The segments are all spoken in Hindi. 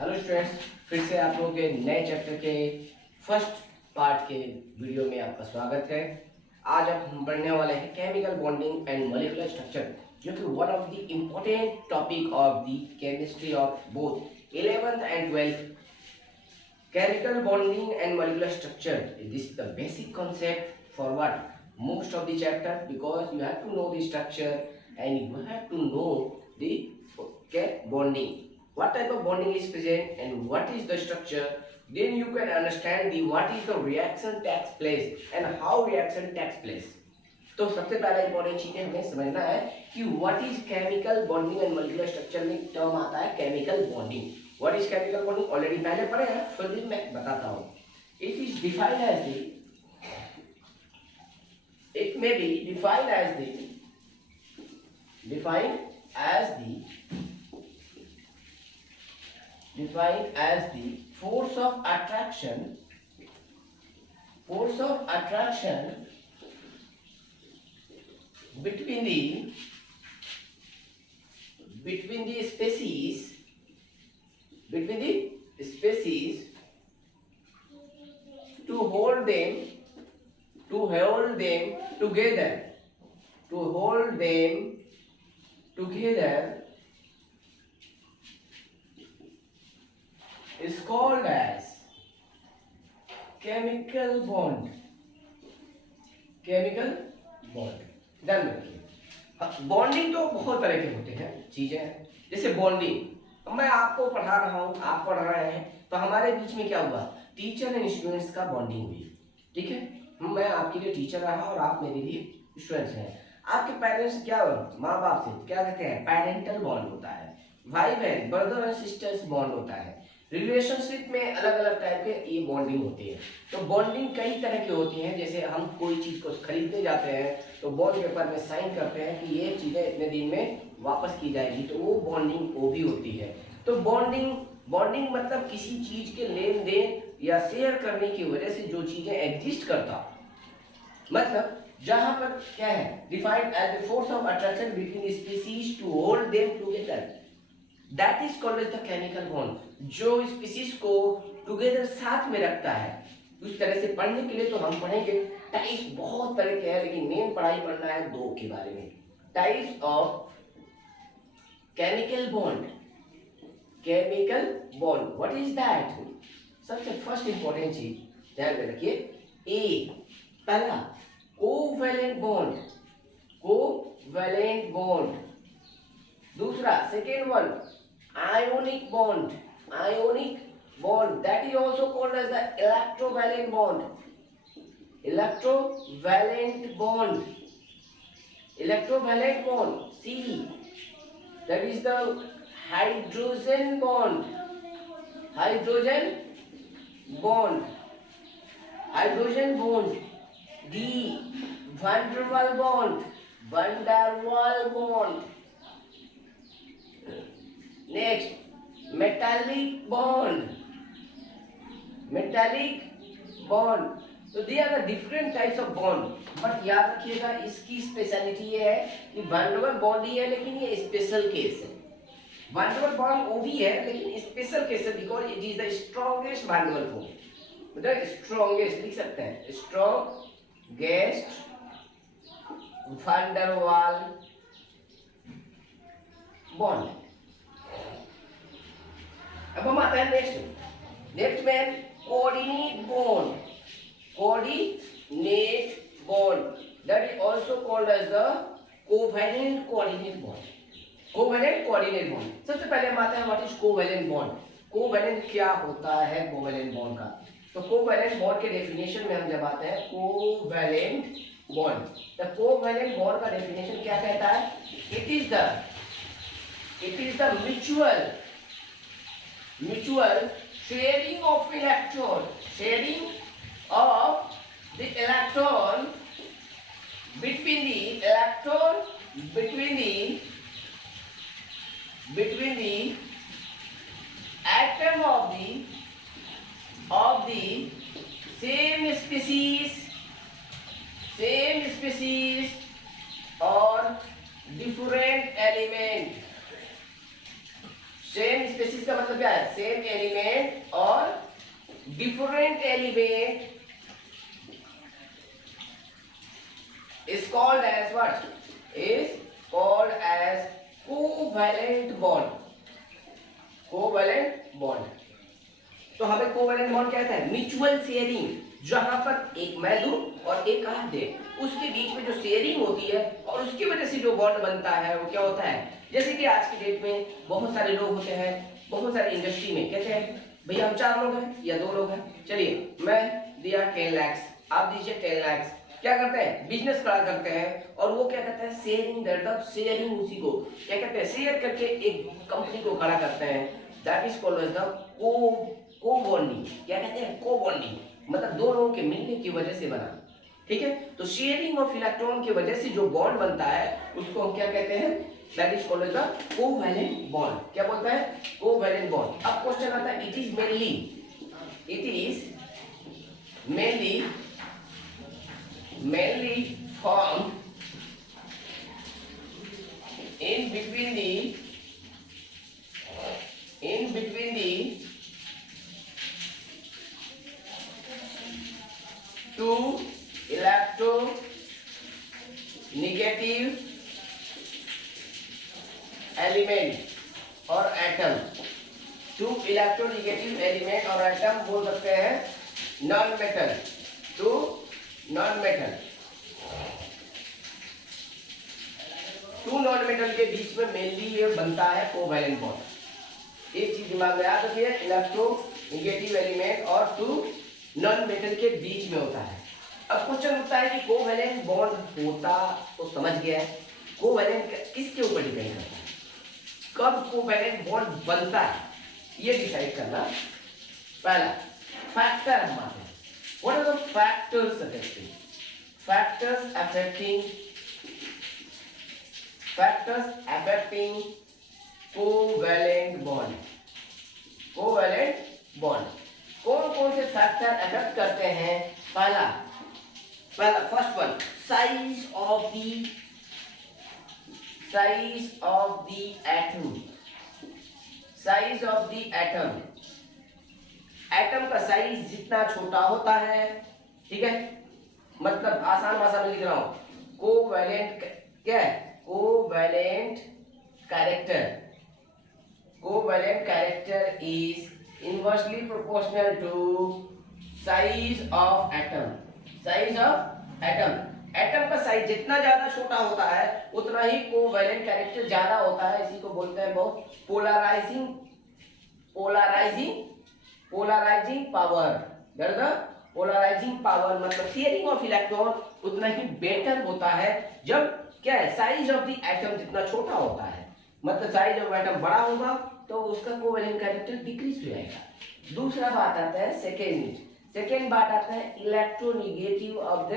हेलो स्टूडेंट्स, फिर से आप लोगों के नए चैप्टर के फर्स्ट पार्ट के वीडियो में आपका स्वागत है। आज अब हम पढ़ने वाले हैं chemical bonding and molecular structure, जो कि one of the important topic of the chemistry of both 11th and 12th. Chemical bonding and molecular structure. This is the basic concept for what? Most of the chapter, because you have to know the structure and you have to know the bonding. What type of bonding is present and what is the structure? Then you can understand the what is the reaction takes place and how reaction takes place. तो सबसे पहला इंपॉर्टेंट चीज हमें समझना है कि what is chemical bonding and molecular structure में टर्म आता है chemical bonding. What is chemical bonding already पहले पढ़े हैं, फिर भी मैं बताता हूं. It is defined as the it may be defined as the force of attraction between the species to hold them together is called as chemical bond. ध्यान रखिए, बॉन्डिंग तो बहुत तरह के होते हैं चीजें. जैसे बॉन्डिंग मैं आपको पढ़ा रहा हूं, आप पढ़ रहे हैं, तो हमारे बीच में क्या हुआ? टीचर एंड स्टूडेंट्स का बॉन्डिंग हुई. ठीक है, मैं आपके लिए टीचर रहा और आप मेरे लिए स्टूडेंट्स हैं. आपके पेरेंट्स क्या, माँ बाप से क्या कहते हैं? पेरेंटल बॉन्ड होता है. भाई बहन, ब्रदर एंड सिस्टर्स बॉन्ड होता है. रिलेशनशिप में अलग अलग टाइप के ये बॉन्डिंग होती है. तो बॉन्डिंग कई तरह की होती है. जैसे हम कोई चीज को खरीदने जाते हैं तो बॉन्ड पेपर में साइन करते हैं कि ये चीजें इतने दिन में वापस की जाएगी, तो वो बॉन्डिंग वो भी होती है. तो बॉन्डिंग मतलब किसी चीज के लेन देन या शेयर करने की वजह से जो चीजें एग्जिस्ट करता, मतलब जहां पर क्या है, defined as the force of attraction between species to hold them together, that is called as the chemical bond. जो स्पीसीज को टुगेदर साथ में रखता है. उस तरह से पढ़ने के लिए तो हम पढ़ेंगे टाइप्स बहुत तरह के हैं, लेकिन मेन पढ़ाई पढ़ना है दो के बारे में. Types of chemical bond. What is that? सबसे फर्स्ट इंपॉर्टेंट चीज ध्यान में रखिए. ए पहला कोवैलेंट बॉन्ड. दूसरा second one ionic bond. That is also called as the electrovalent bond. C that is the hydrogen bond. D van der Waal bond. Next metallic bond. तो they are the different types of bond. But याद रखिएगा, इसकी स्पेशलिटी ये है कि van der Waal बॉन्ड ही है, लेकिन ये स्पेशल केस है. van der Waal बॉन्ड वो भी है, लेकिन स्पेशल केस है because it is the strongest van der Waal bond. मतलब स्ट्रॉन्गेस्ट लिख सकते हैं, strongest van der Waal bond. अब हम आते हैं नेक्स्ट में coordinate bond. That is also called as the covalent coordinate bond. सबसे पहले हम आते हैं what is covalent bond. Covalent क्या होता है कोवैलेंट बॉन्ड का? तो कोवैलेंट बॉन्ड के डेफिनेशन में हम जब आते हैं कोवैलेंट बॉन्ड, तो कोवैलेंट बॉन्ड का डेफिनेशन क्या कहता है? It is the mutual sharing of electron between the atom of the same species or different element. Same species का मतलब क्या है? सेम एलिमेंट और different element is called as what? Is called as covalent bond. Covalent bond. तो हमें कोवैलेंट बॉन्ड क्या कहता है? म्यूचुअल शेयरिंग, जहां पर एक मैं दूं और एक आप दे, उसके बीच में जो शेयरिंग होती है और उसकी वजह से जो बॉन्ड बनता है वो क्या होता है? जैसे कि आज की डेट में बहुत सारे लोग होते हैं, बहुत सारे इंडस्ट्री में कहते हैं भैया हम 4 लोग हैं या 2 लोग हैं, चलिए मैं दिया 10 लाख, आप दीजिए 10 लाख, क्या करते हैं? बिजनेस खड़ा करते हैं और वो क्या कहते हैं? शेयरिंग, दैट द शेयरिंग, उसी को क्या कहते हैं? शेयर करके एक कंपनी को खड़ा करते हैं, that is called as the co bonding. क्या कहते हैं? को बॉन्डिंग, मतलब 2 लोगों के मिलने की वजह से बना. ठीक है, तो शेयरिंग ऑफ इलेक्ट्रॉन की वजह से जो बॉन्ड बनता है उसको हम क्या कहते हैं? That is called as the covalent bond. क्या बोलता है? Covalent bond. अब क्वेश्चन आता है, it is mainly formed in between the two electronegative element और एटम. 2 इलेक्ट्रोनेगेटिव एलिमेंट और एटम बोल सकते हैं non metal. 2 non metal, 2 non metal के बीच में मेनली ये बनता है कोवैलेंट बॉन्ड. एक चीज दिमाग में याद रखिए, इलेक्ट्रोनेगेटिव एलिमेंट और 2 नॉन मेटल के बीच में होता है. अब क्वेश्चन उठता है कि कोवैलेंट बॉन्ड होता तो समझ गया है, कोवैलेंट किसके ऊपर डिपेंड करता है, कब कोवैलेंट बॉन्ड बनता है, ये डिसाइड करना. पहला फैक्टर हम आते हैं. What are the factors affecting? Factors affecting covalent bond. Covalent bond. कौन-कौन से फैक्टर अफेक्ट करते हैं? पहला first one, size of the atom. Size of the atom. Atom का साइज जितना छोटा होता है, ठीक है, मतलब आसान भाषा में लिख रहा हूं, कोवैलेंट क्या है? Covalent character is inversely proportional to size of atom. Atom का साइज जितना ज्यादा छोटा होता है उतना ही कोवैलेंट कैरेक्टर ज्यादा होता है. इसी को बोलते हैं बहुत पोलराइजिंग पावर. पोलराइजिंग पावर मतलब शेयरिंग ऑफ इलेक्ट्रॉन उतना ही बेटर होता है जब क्या है? साइज ऑफ द एटम जितना छोटा होता है, मतलब साइज ऑफ एटम बड़ा होगा तो उसका कोवैलेंट कैरेक्टर डिक्रीज हो जाएगा. दूसरा बात आता है सेकेंड बात आता है इलेक्ट्रोनेगेटिविटी ऑफ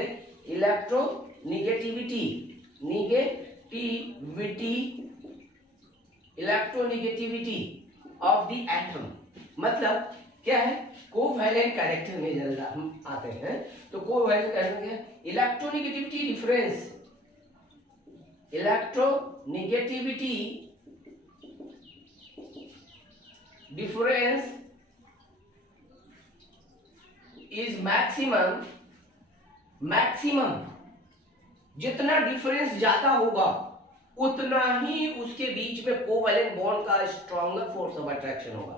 द एटम. मतलब क्या है? कोवैलेंट कैरेक्टर में जल्द हम आते हैं. तो कोवैलेंट कैरेक्टर क्या है? Electronegativity difference is maximum. जितना डिफरेंस ज्यादा होगा उतना ही उसके बीच में कोवैलेंट बॉन्ड का स्ट्रॉन्गर फोर्स ऑफ अट्रैक्शन होगा.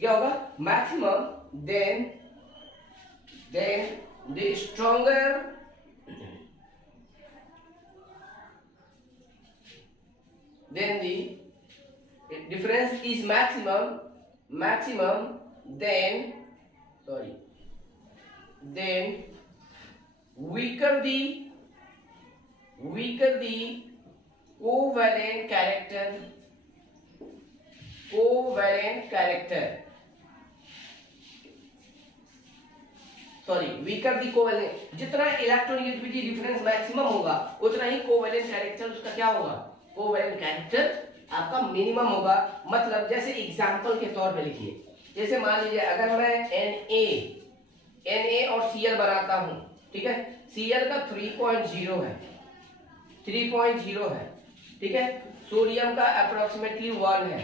क्या होगा? Maximum then the stronger then the difference is maximum then weaker the covalent character. Weaker the covalent. जितना इलेक्ट्रोनेगेटिविटी डिफरेंस मैक्सिमम होगा उतना ही कोवैलेंट कैरेक्टर उसका क्या होगा? कोवैलेंट कैरेक्टर आपका मिनिमम होगा. मतलब जैसे एग्जांपल के तौर पे लिखिए, जैसे मान लीजिए अगर मैं Na और Cl बनाता हूं, ठीक है, Cl का 3.0 है, ठीक है, सोडियम का अप्रोक्सीमेटली 1 है,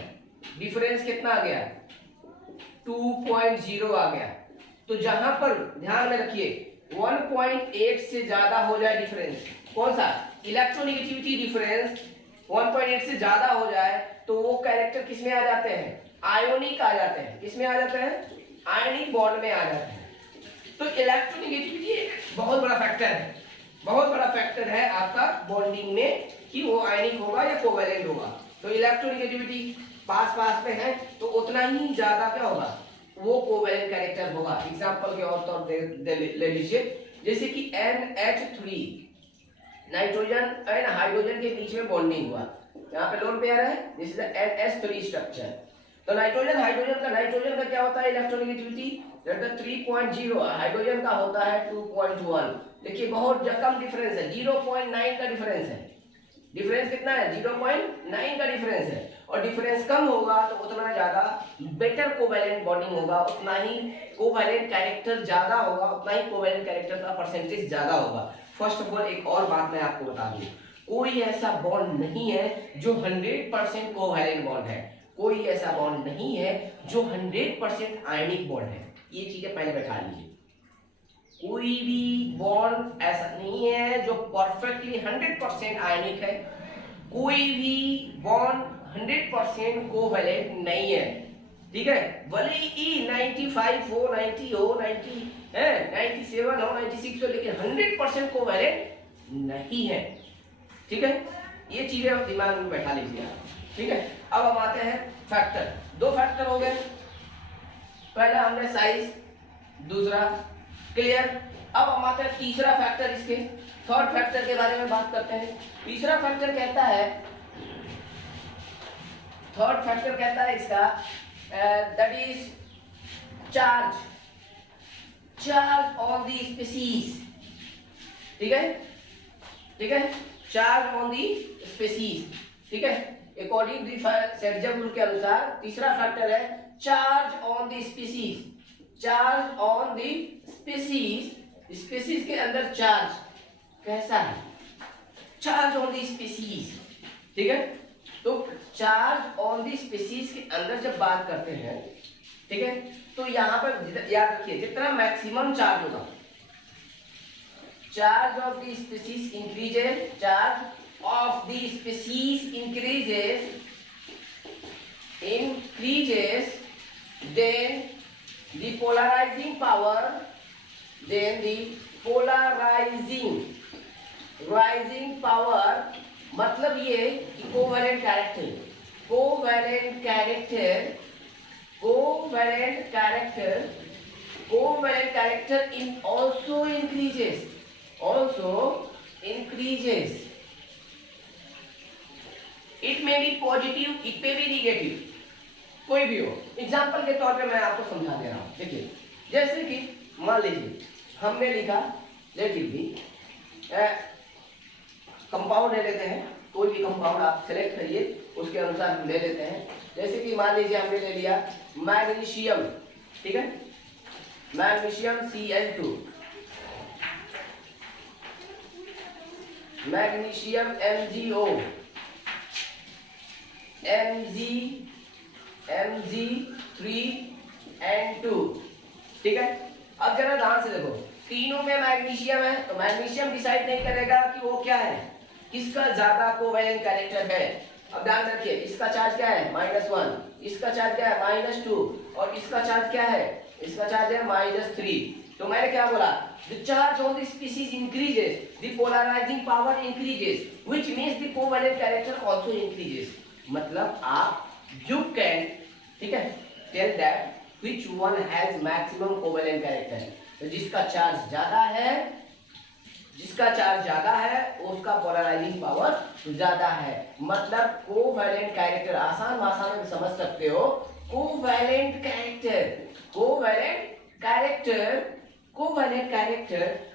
डिफरेंस कितना आ गया, 2.0 आ गया। तो जहां पर ध्यान में रखिए 1.8 से ज्यादा हो जाए डिफरेंस, कौन सा, इलेक्ट्रोनेगेटिविटी डिफरेंस 1.8 से ज्यादा हो जाए तो वो कैरेक्टर किस में आ जाते हैं, आयोनिक आ जाते हैं। किस में आ जाते हैं, आयनिक बॉन्ड में आ जाते हैं। तो इलेक्ट्रोनेगेटिविटी एक बहुत बड़ा फैक्टर है, बहुत बड़ा फैक्टर है आपका बॉन्डिंग में कि वो आयनिक होगा या कोवैलेंट होगा। तो इलेक्ट्रोनेगेटिविटी पास पास में है तो उतना ही ज्यादा क्या होगा, वो कोवैलेंट कैरेक्टर होगा। एग्जांपल के और तौर ले लीजिए, जैसे कि NH3 नाइट्रोजन एंड हाइड्रोजन के बीच में बॉन्डिंग हुआ, यहाँ पे लोन पेयर है, this is the NH3 structure. तो नाइट्रोजन नाइट्रोजन का क्या होता है इलेक्ट्रोनेगेटिविटी, 3.0, हाइड्रोजन का होता है 2.1। देखिए बहुत कम डिफरेंस है, 0.9 का डिफरेंस है। डिफरेंस कितना है, 0.9 का डिफरेंस है। और डिफरेंस कम होगा तो उतना ज्यादा बेटर कोवैलेंट बॉन्डिंग होगा, उतना ही कोवैलेंट कैरेक्टर ज्यादा होगा, उतना ही कोवैलेंट कैरेक्टर का परसेंटेज ज्यादा होगा। फर्स्ट ऑफ ऑल एक और बात मैं आपको बता दूं, कोई ऐसा बॉन्ड नहीं है जो 100% कोवैलेंट बॉन्ड है, कोई ऐसा बॉन्ड नहीं है जो 100% आयनिक बॉन्ड है। ये चीजें पहले बैठा लीजिए, कोई भी बॉन्ड ऐसा नहीं है जो परफेक्टली 100% आयनिक है, कोई भी बॉन्ड 100% कोवैलेंट नहीं है, ठीक है। भले ही 95 हो, 90 हो, 90 है, 97 हो, 96 हो, लेकिन 100% कोवैलेंट नहीं है, ठीक है। ये चीजें दिमाग में बैठा लीजिए आप, ठीक है। अब हम आते हैं फैक्टर, दो फैक्टर हो गए, पहला हमने साइज, दूसरा क्लियर। अब हम आते हैं तीसरा फैक्टर, इसके थर्ड फैक्टर के बारे में बात करते हैं। तीसरा फैक्टर कहता है, थर्ड फैक्टर कहता है इसका that is charge on the species, ठीक है, ठीक है, चार्ज ऑन द स्पीसीज, ठीक है। अकॉर्डिंग टू सेडजर रूल के अनुसार तीसरा फैक्टर है charge on the species, charge on the species, species के अंदर चार्ज कैसा है, चार्ज ऑन द स्पीसीज, ठीक है। तो चार्ज ऑन द स्पीसीज के अंदर जब बात करते हैं, ठीक है, तो यहां पर याद रखिए जितना मैक्सिमम चार्ज होगा, charge of the species increases, charge of the species increases, then the polarizing power, then the rising power, मतलब ये कि covalent character in also increases. It may be positive, it may be negative, कोई भी हो। एग्जाम्पल के तौर पे मैं आपको समझा दे रहा हूं, देखिए जैसे कि मान लीजिए हमने लिखा, लेट इट बी, कंपाउंड ले लेते हैं, कोई भी कंपाउंड आप सेलेक्ट करिए, उसके अनुसार हम ले लेते हैं। जैसे कि मान लीजिए हमने ले लिया मैग्नीशियम, ठीक है, magnesium Cl2, magnesium MgO, Mg3N2, ठीक है। अब जरा ध्यान से देखो, तीनों में मैग्नीशियम है, तो मैग्नीशियम डिसाइड नहीं करेगा कि वो क्या है, किसका ज्यादा कोवैलेंट कैरेक्टर है। अब ध्यान रखिए, इसका चार्ज क्या है -1, इसका चार्ज क्या है -2, और इसका चार्ज क्या है, इसका चार्ज है -3। तो मैंने क्या बोला, the charge on the species increases, the polarizing power increases, which means the covalent character also increases। मतलब आप you can, ठीक है, tell that which one has maximum covalent character। तो जिसका चार्ज ज्यादा है उसका पोलराइजिंग पावर ज्यादा है। मतलब कोवैलेंट कैरेक्टर, आसान भाषा में समझ सकते हो, covalent character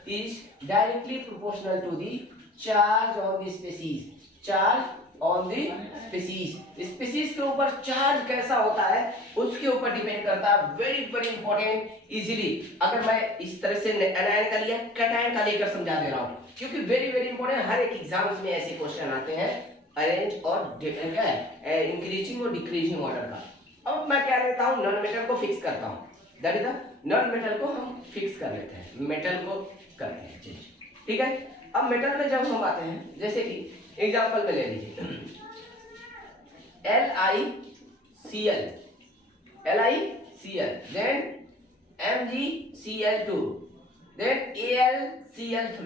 is directly proportional to the charge on the species, charge on the species के ऊपर चार्ज कैसा होता है उसके ऊपर डिपेंड करता है। वेरी इंपॉर्टेंट, इजीली अगर मैं इस तरह से एनायन का लिया कैटायन का लेकर समझा दे रहा हूं, क्योंकि वेरी इंपॉर्टेंट, हर एक एग्जाम्स में ऐसे क्वेश्चन आते हैं। अरेंज और क्या है इंक्रीजिंग और डिक्रीजिंग ऑर्डर का। अब मैं क्या लेता हूँ, नॉन मेटल को फिक्स करता हूँ, that is the non metal को हम फिक्स कर लेते हैं, मेटल को करते हैं चेंज, ठीक है। अब मेटल में जब हम आते हैं, जैसे कि एग्जांपल में ले लीजिए LiCl, LiCl, then MgCl2, then AlCl3।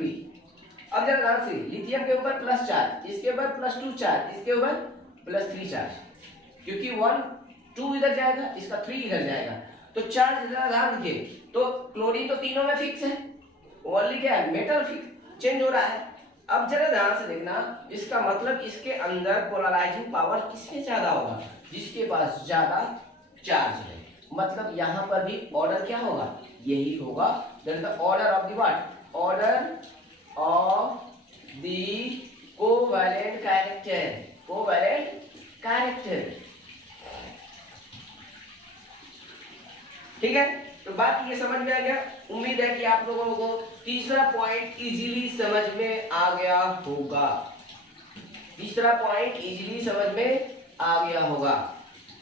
अब जरा ध्यान से, लिथियम के ऊपर प्लस चार्ज, इसके ऊपर +2 चार्ज, इसके ऊपर +3 चार्ज, क्योंकि 1 2 इधर जाएगा, इसका 3 इधर जाएगा, तो चार्ज जरा ध्यान रखिए। तो क्लोरीन तो तीनों में फिक्स है, ओनली क्या है मेटल फिक्स चेंज हो रहा है। अब जरा ध्यान से देखना, इसका मतलब इसके अंदर पोलराइजिंग पावर किसमें ज्यादा होगा, जिसके पास ज्यादा चार्ज है। मतलब यहाँ पर भी ऑर्डर क्या होगा, यही होगा, that is the order of the what, order of the covalent character, covalent character, ठीक है। तो बात ये समझ में आ गया। उम्मीद है कि आप लोगों को तीसरा पॉइंट इजीली समझ में आ गया होगा, तीसरा पॉइंट इजीली समझ में आ गया होगा,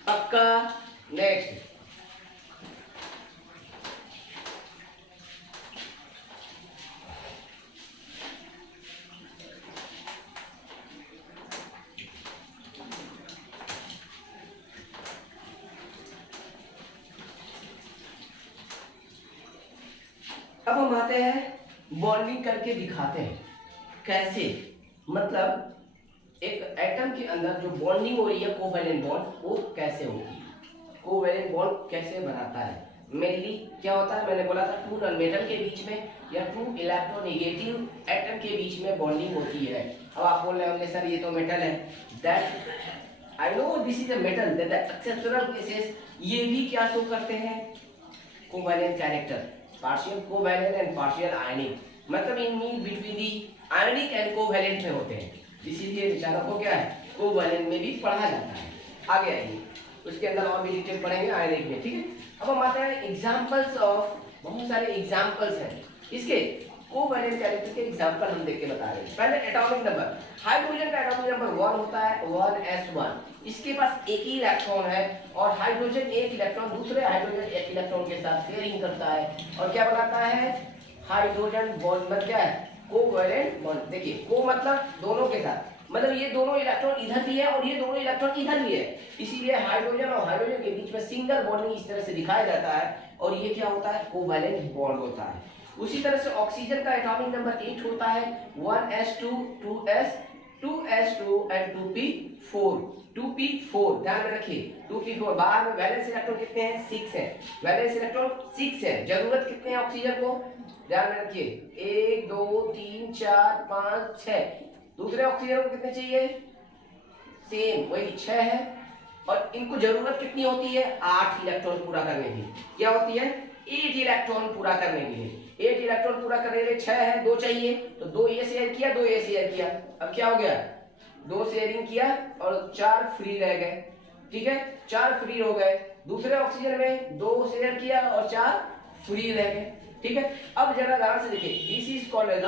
पक्का। नेक्स्ट, अब हम आते हैं बॉन्डिंग करके दिखाते हैं कैसे, मतलब एक एटम के अंदर जो बॉन्डिंग हो रही है कोवैलेंट बॉन्ड, वो कैसे होगी, कोवैलेंट बॉन्ड कैसे बनाता है। मेनली क्या होता है, मैंने बोला था टू नॉन मेटल के बीच में या टू इलेक्ट्रोनेगेटिव एटम के बीच में बॉन्डिंग होती है। अब आप बोल रहे होंगे सर ये तो मेटल है, that I know this is a metal, that exceptional cases ये भी क्या शो करते हैं, covalent character, partial covalent and partial ionic, मतलब in between the ionic and covalent में होते हैं, इसीलिए विचारों को क्या है कोवैलेंट में भी पढ़ा जाता है। आगे आइए, उसके अंदर और भी डिटेल पढ़ेंगे आयनिक में, ठीक है। अब हम आते हैं एग्जांपल्स ऑफ, बहुत सारे एग्जांपल्स हैं इसके कोवैलेंट कैरेक्टर के एग्जांपल हम देख के बता रहे हैं। पहले एटॉमिक नंबर, हाइड्रोजन का एटॉमिक नंबर 1 होता है 1s1, इसके पास एक ही इलेक्ट्रॉन है और हाइड्रोजन एक इलेक्ट्रॉन दूसरे हाइड्रोजन एक इलेक्ट्रॉन के साथ शेयरिंग करता है और क्या बनाता है हाइड्रोजन बॉन्ड, मतलब क्या है कोवैलेंट बॉन्ड। देखिए को मतलब दोनों के साथ, मतलब ये दोनों इलेक्ट्रॉन इधर भी है और ये दोनों इलेक्ट्रॉन इधर भी है, इसीलिए हाइड्रोजन और हाइड्रोजन के बीच में सिंगल बॉन्डिंग इस तरह से दिखाया जाता है और ये क्या होता है कोवैलेंट बॉन्ड होता है। उसी तरह से ऑक्सीजन का एटॉमिक नंबर 8 होता है 1s2 2s2 एंड 2p4 ध्यान में रखिए 2p4। बाहर में वैलेंस इलेक्ट्रॉन कितने हैं 6 है, वैलेंस इलेक्ट्रॉन 6 है, जरूरत कितने हैं ऑक्सीजन को ध्यान में रखिए 1 2 3 4 5 6, दूसरे ऑक्सीजन को कितने चाहिए सेम वही 6 है और इनको जरूरत कितनी होती है 8 इलेक्ट्रॉन पूरा करने की, क्या होती है 8 इलेक्ट्रॉन पूरा करने के लिए, 8 इलेक्ट्रॉन पूरा करने के लिए 6 है 2 चाहिए तो 2 ये शेयर किया 2 ये शेयर किया, अब क्या हो गया 2 शेयरिंग किया और 4 फ्री रह गए, ठीक है 4 फ्री हो गए। दूसरे ऑक्सीजन में 2 शेयर किया और 4 फ्री रह गए, ठीक है। अब जरा ध्यान से देखिए this is called as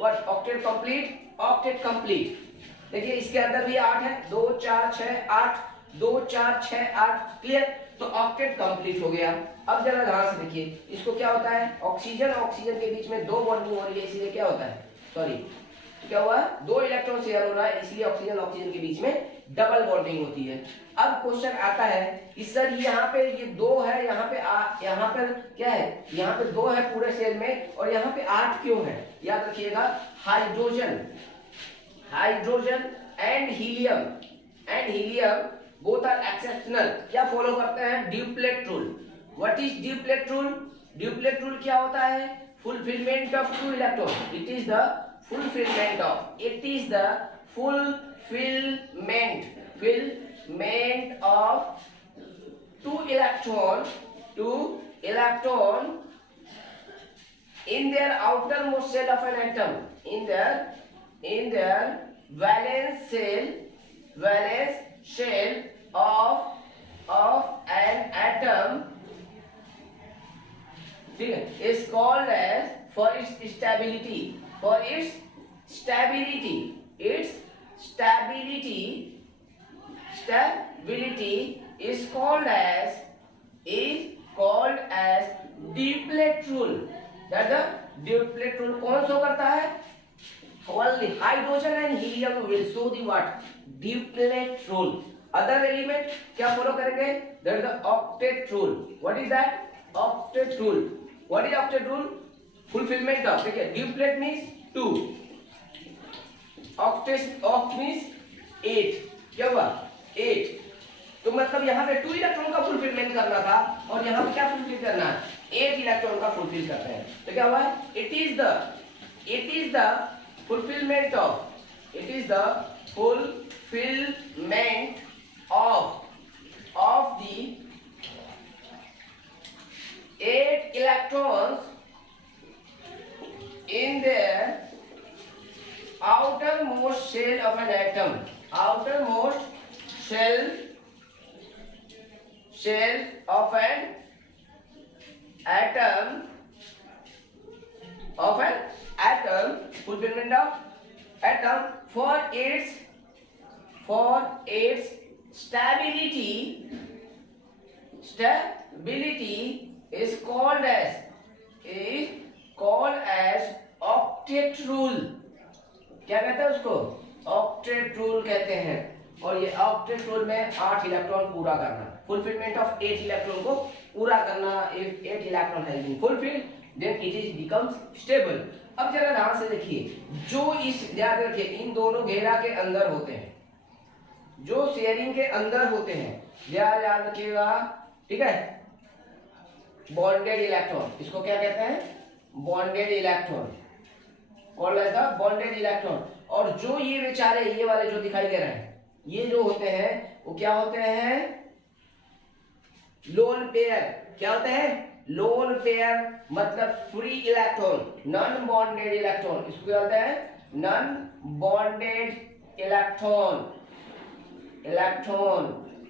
what octet complete, octet complete. देखिए इसके अंदर भी 8 है 2 4 6 8 2 4 6 8 क्लियर, तो ऑक्टेट कंप्लीट हो गया। अब जरा ध्यान से देखिए इसको क्या होता है ऑक्सीजन और ऑक्सीजन के बीच में 2 बॉन्डिंग हो रही है, इसलिए क्या होता है सॉरी क्या हुआ 2 इलेक्ट्रॉन शेयर हो रहा है, इसलिए ऑक्सीजन ऑक्सीजन के बीच में डबल बॉन्डिंग होती है। अब क्वेश्चन आता है कि सर यहाँ पे ये 2 है, यहाँ पे क्या है यहाँ पे 2 है पूरे शेल में और यहाँ पे 8 क्यों है, याद रखिएगा hydrogen and helium both are exceptional, क्या फॉलो करते हैं duplet rule. What is duplet rule, duplet rule क्या होता है fulfilment of 2 electron, it is the fulfillment of 2 electron in their outermost shell of an atom, in their valence shell of an atom, ठीक है, is called as for its stability, its stability is called as Dirichlet rule. That the Dirichlet rule कौन शो करता है? Only hydrogen and helium will show the what? Dirichlet rule. Other element क्या follow करेंगे? That is the octet rule. What is that? Octet rule. What is octet rule? Fulfillment of, ठीक है? Dirichlet means 2. Oct means 8. क्या हुआ? 8. तो मतलब यहाँ पे 2 इलेक्ट्रॉन का फुलफिलमेंट करना था और यहाँ पे क्या फुलफिल करना है? 8 इलेक्ट्रॉन का फुलफिल करते हैं. तो क्या हुआ है? It is the fulfillment of the 8 electrons in their outermost shell of an atom. Outermost shell of an atom, fulfillment of atom for its stability is called as octet rule. क्या कहते हैं उसको? ऑक्टेट रूल कहते हैं. और ये ऑक्टेट रूल में 8 इलेक्ट्रॉन पूरा करना, फुलफिलमेंट ऑफ 8 इलेक्ट्रॉन को पूरा करना. If 8 electron has been fulfilled then it is becomes stable. अब जरा ध्यान से देखिए, जो इस याद रखिए इन दोनों घेरा के अंदर होते हैं, जो शेयरिंग के अंदर होते हैं, याद रखिएगा, ठीक है? बॉन्डेड इलेक्ट्रॉन, इसको क्या कहते हैं? Bonded electron, called as the bonded electron. और जो ये बेचारे ये वाले जो दिखाई दे रहे हैं, ये जो होते हैं वो क्या होते हैं? Lone pair. क्या होते हैं? लोन पेयर मतलब free electron, non bonded electron. इसको क्या होता है? Non bonded electron.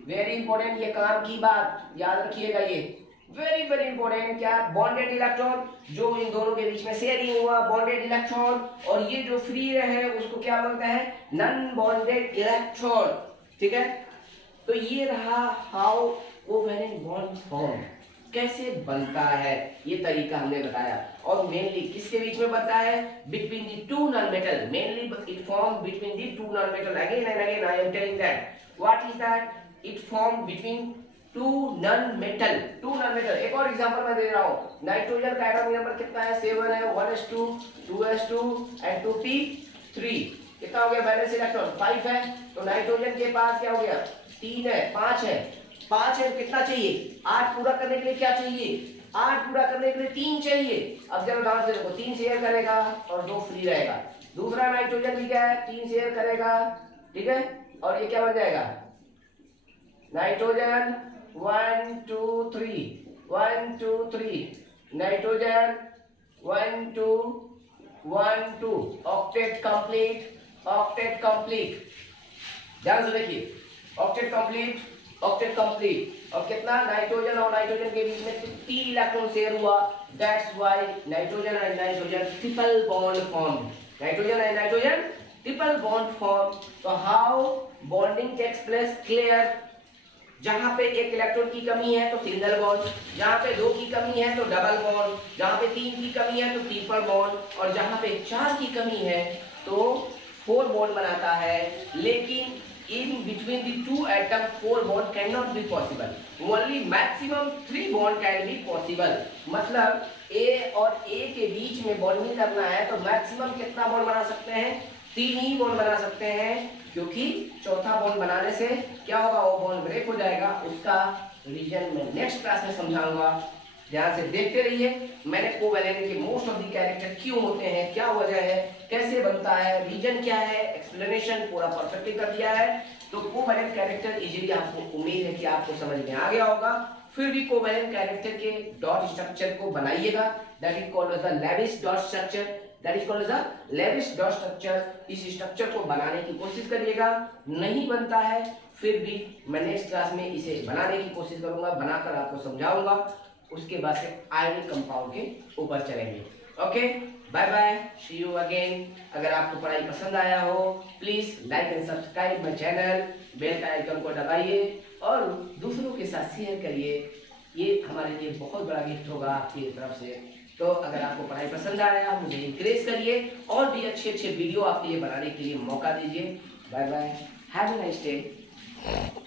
Very important, ये काम की बात याद रखिएगा, ये वेरी इंपॉर्टेंट. क्या? बॉन्डेड इलेक्ट्रॉन, जो इन दोनों के बीच में शेयरिंग हुआ, बॉन्डेड इलेक्ट्रॉन. और ये जो फ्री रहे उसको क्या बोलते हैं? Non bonded electron. ठीक है? तो ये रहा हाउ कोवेलेंट बॉन्ड फॉर्म, कैसे बनता है, ये तरीका हमने बताया. और मेनली किसके बीच में बनता है? Between the two non metal. Mainly it form between the two non metal. Again and again I am telling that. What is that? It form between two non metal. एक और एग्जांपल मैं दे रहा हूं. नाइट्रोजन का एटॉमिक नंबर कितना है? 7 है. 1s2 2s2 and 2p3. कितना हो गया? बैलेंस इलेक्ट्रॉन 5 है. तो नाइट्रोजन के पास क्या हो गया? 3 है. 5 है. कितना चाहिए? 8 पूरा करने के लिए क्या चाहिए? 8 पूरा करने के लिए 3 चाहिए. अब जब ध्यान से देखो, 3 शेयर करेगा और 2 फ्री रहेगा. दूसरा नाइट्रोजन भी क्या है? 3 शेयर करेगा, ठीक है? और ये क्या बन जाएगा? Nitrogen 1 2 3 1 2 3 nitrogen 1 2 1 2. Octet complete. ध्यान से देखिए, ऑक्टेट कंप्लीट. और कितना? नाइट्रोजन और नाइट्रोजन के बीच में 3 इलेक्ट्रॉन शेयर हुआ. That's why nitrogen and nitrogen triple bond form. तो how bonding takes place? Clear. जहां पे एक इलेक्ट्रॉन की कमी है तो सिंगल बॉन्ड, जहां पे 2 की कमी है तो डबल बॉन्ड, जहां पे 3 की कमी है तो ट्रिपल बॉन्ड, और जहां पे 4 की कमी है तो 4 बॉन्ड बनाता है. लेकिन in between the two atoms 4 bond cannot be possible. Only maximum 3 bond can be possible. मतलब A और A के बीच में बॉन्डिंग करना है तो मैक्सिमम कितना बॉन्ड बना सकते हैं? 3 ही बॉन्ड बना सकते हैं, क्योंकि चौथा बॉन्ड बनाने से क्या होगा? वो बॉन्ड ब्रेक हो जाएगा. उसका रीजन मैं नेक्स्ट क्लास में समझाऊंगा. ध्यान से देखते रहिए. मैंने कोवेलेंट के मोस्ट ऑफ द कैरेक्टर क्यों होते हैं, क्या वजह है, कैसे बनता है, रीजन क्या है, एक्सप्लेनेशन पूरा परफेक्टली कर दिया है. तो कोवेलेंट कैरेक्टर इजीली आपको उम्मीद है कि आपको समझ में आ गया होगा. फिर भी कोवेलेंट कैरेक्टर के डॉट स्ट्रक्चर को बनाइएगा. That is called as the Lewis dot structure. इस स्ट्रक्चर को बनाने की कोशिश करिएगा. नहीं बनता है फिर भी मैं नेक्स्ट क्लास में इसे बनाने की कोशिश करूंगा, बनाकर आपको समझाऊंगा. उसके बाद से आयनिक कंपाउंड के ऊपर चलेंगे. Okay, bye bye, see you again. अगर आपको पढ़ाई पसंद आया हो please like and subscribe my channel, bell का आइकन को दबाइए और दूसरों के साथ शेयर करिए। ये हमारे लिए बहुत बड़ा गिफ्ट होगा आपकी तरफ से। तो अगर आपको पढ़ाई पसंद आया मुझे इंकरेज करिए और भी अच्छे अच्छे वीडियो आपके लिए बनाने के लिए मौका दीजिए। Bye bye, have a nice day.